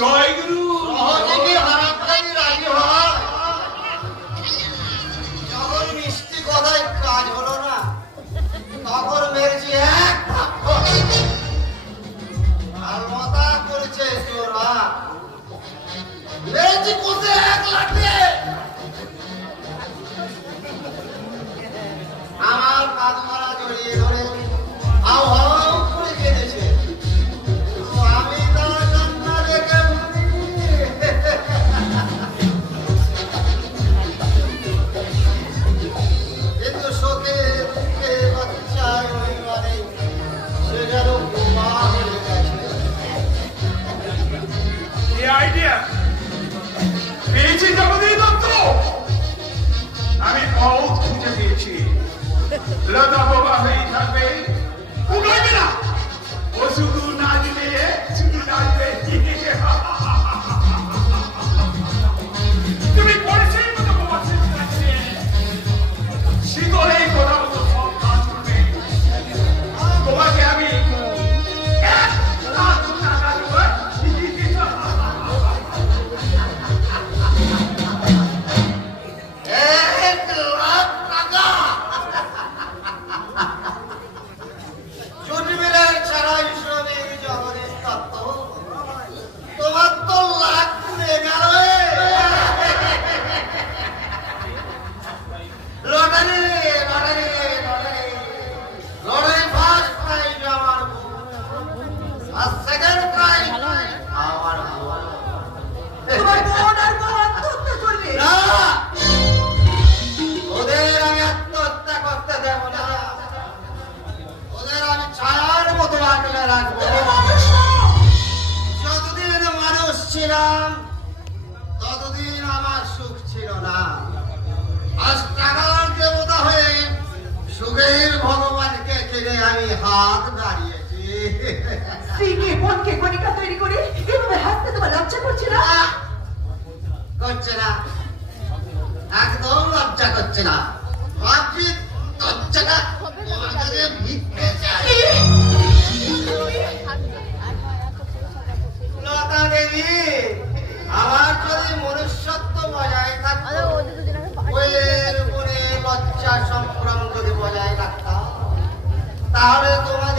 জয় গুরু। সহজে কি হারামজাদি রাজি হয়? যখন মিষ্টি কথায় কাজ হলো না তখন মেরেছি এক থাপ্পড়। আর মতা করেছে তোরা মেরেছি কোষে এক লাঠি। আমার কাঁধ মারা জড়িয়ে ধরে হাও হাও করে কেঁদেছে। আমি তার কান্না দেখে বলি, কিন্তু শোকে দুঃখে বাচ্চার অভিমানে সে যেন বোমা হয়ে গেছে। এই আইডিয়া পেয়েছি জগদীশ দত্ত। আমি বহুত খুঁজে পেয়েছি। লতা বাবা হয়েই থাকবে, উঠাবে না। ও শুধু নাচবে, শুধু নাচবে। তুমি পরিচয় মতো বাবা নাচবে, শীতলে কথা মতো সব কাজ করবে। তোমাকে আমি এক লাখ টাকা দেবো। এক লাখ টাকা ছুটি মিলের ছাড়া শ্রমিক জগদীশ দত্ত, তোমার তো লাখ পুড়ে গেল। Lottery lottery lottery lottery first prize আমার বউ, আর সেকেন্ড প্রাইজ আমার বউ। তোমার বোন আর বউ আত্মহত্যা করবে? না, ওদের আমি আত্মহত্যা করতে দেব না। ওদের আমি ছায়ার মতো আগলে রাখবো। তুমি মানুষ নও। যতদিন মানুষ ছিলাম ততদিন আমার সুখ ছিল না। আজ টাকার দেবতা হয়ে সুখের ভগবানকে কিনে আমি হাত দাঁড়িয়েছি। স্ত্রীকে বোনকে কণিকা তৈরি করে এভাবে হাসতে তোমার লজ্জা করছে না? করছে না, একদম লজ্জা করছে না। ভাবছি লজ্জাটা তোমার কাছে ভিক্ষে চাই। লতা দেবী, আমার যদি মনুষ্যত্ব বজায় থাকতো, বইয়ের উপরে লজ্জা সম্ভ্রম যদি বজায় রাখতাম, তাহলে তোমার